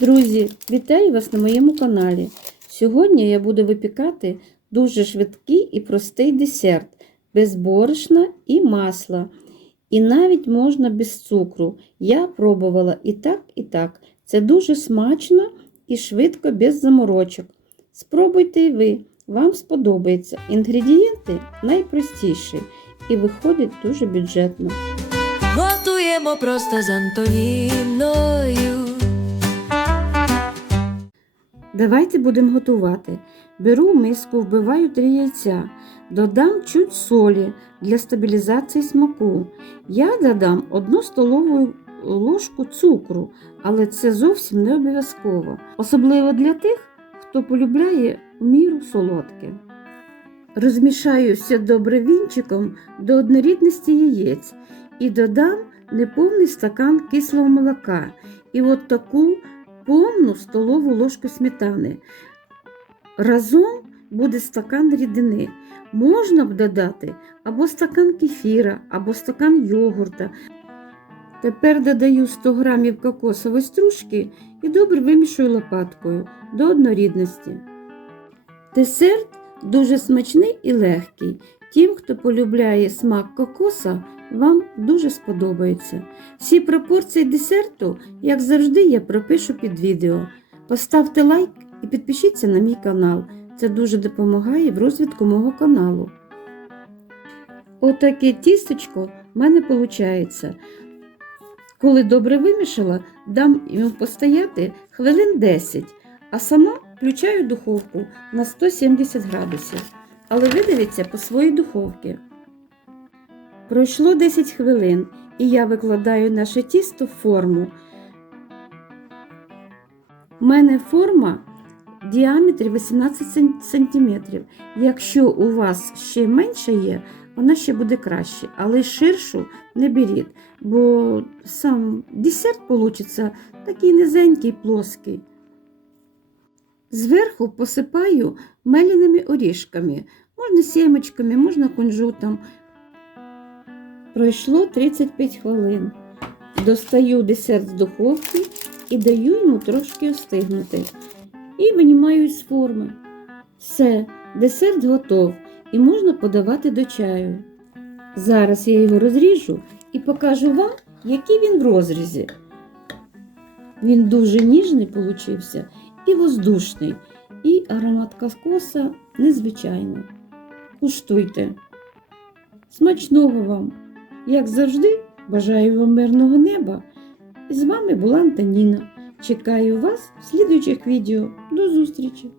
Друзі, вітаю вас на моєму каналі. Сьогодні я буду випікати дуже швидкий і простий десерт без борошна і масла. І навіть можна без цукру. Я пробувала і так, і так. Це дуже смачно і швидко без заморочок. Спробуйте і ви, вам сподобається. Інгредієнти найпростіші і виходить дуже бюджетно. Готуємо просто з Антоніною. Давайте будемо готувати. Беру миску, вбиваю 3 яйця, додам чуть солі для стабілізації смаку. Я додам 1 столову ложку цукру, але це зовсім не обов'язково. Особливо для тих, хто полюбляє міру солодке. Розмішаю все добре вінчиком до однорідності яєць і додам неповний стакан кислого молока і от таку повну столову ложку сметани. Разом буде стакан рідини. Можна б додати або стакан кефіра, або стакан йогурта. Тепер додаю 100 г кокосової стружки і добре вимішую лопаткою до однорідності. Десерт дуже смачний і легкий. Тим, хто полюбляє смак кокоса, вам дуже сподобається. Всі пропорції десерту, як завжди, я пропишу під відео. Поставте лайк і підпишіться на мій канал. Це дуже допомагає в розвитку мого каналу. Отаке тістечко в мене виходить. Коли добре вимішала, дам йому постояти хвилин 10, а сама включаю духовку на 170 градусів. Але ви дивіться по своїй духовці. Пройшло 10 хвилин, і я викладаю наше тісто в форму. У мене форма в діаметрі 18 см. Якщо у вас ще менше є, вона ще буде краще, але ширшу не беріть, бо сам десерт вийде такий низенький, плоский. Зверху посипаю меліними орішками, можна сімечками, можна кунжутом. Пройшло 35 хвилин. Достаю десерт з духовки і даю йому трошки остигнути. І винімаю з форми. Все, десерт готов і можна подавати до чаю. Зараз я його розріжу і покажу вам, який він в розрізі. Він дуже ніжний получився і воздушний, і аромат кокоса незвичайний. Куштуйте. Смачного вам! Як завжди, бажаю вам мирного неба. І з вами була Антоніна. Чекаю вас в слідуючих відео. До зустрічі!